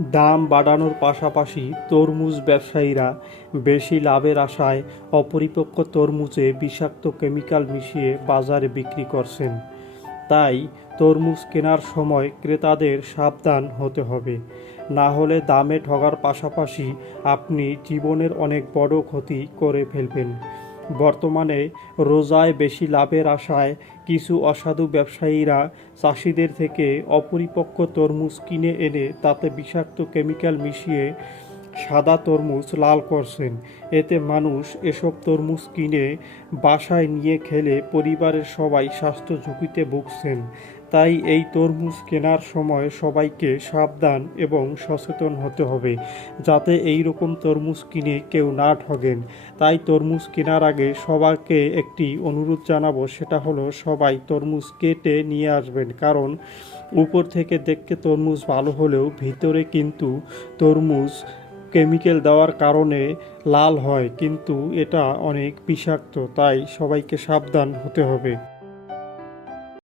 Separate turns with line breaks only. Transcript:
দাম বাড়ানোর পাশাপাশি তরমুজ ব্যবসায়ীরা বেশি লাভের আশায় অপরিপক্ক তরমুজে বিষাক্ত কেমিক্যাল মিশিয়ে বাজারে বিক্রি করছেন। তাই তরমুজ কেনার সময় ক্রেতাদের সাবধান হতে হবে। না হলে দামে ঠগার পাশাপাশি আপনি জীবনের অনেক বড় ক্ষতি করে ফেলবেন। বর্তমানে রোজায় বেশি লাভের আশায় কিছু অসাধু ব্যবসায়ীরা চাষিদের থেকে অপরিপক্ক তরমুজ কিনে এনে তাতে বিষাক্ত কেমিক্যাল মিশিয়ে সাদা তরমুজ লাল করছেন। এতে মানুষ এসব তরমুজ কিনে বাসায় নিয়ে খেলে পরিবারের সবাই স্বাস্থ্য ঝুঁকিতে ভুগছেন। তাই এই তরমুজ কেনার সময় সবাইকে সাবধান এবং সচেতন হতে হবে, যাতে এই রকম তরমুজ কিনে কেউ না ঠগেন। তাই তরমুজ কেনার আগে সবাইকে একটি অনুরোধ জানাব, সেটা হলো সবাই তরমুজ কেটে নিয়ে আসবেন। কারণ উপর থেকে দেখতে তরমুজ ভালো হলেও ভিতরে কিন্তু তরমুজ কেমিক্যাল দেওয়ার কারণে লাল হয়, কিন্তু এটা অনেক বিষাক্ত, তাই সবাইকে সাবধান হতে হবে।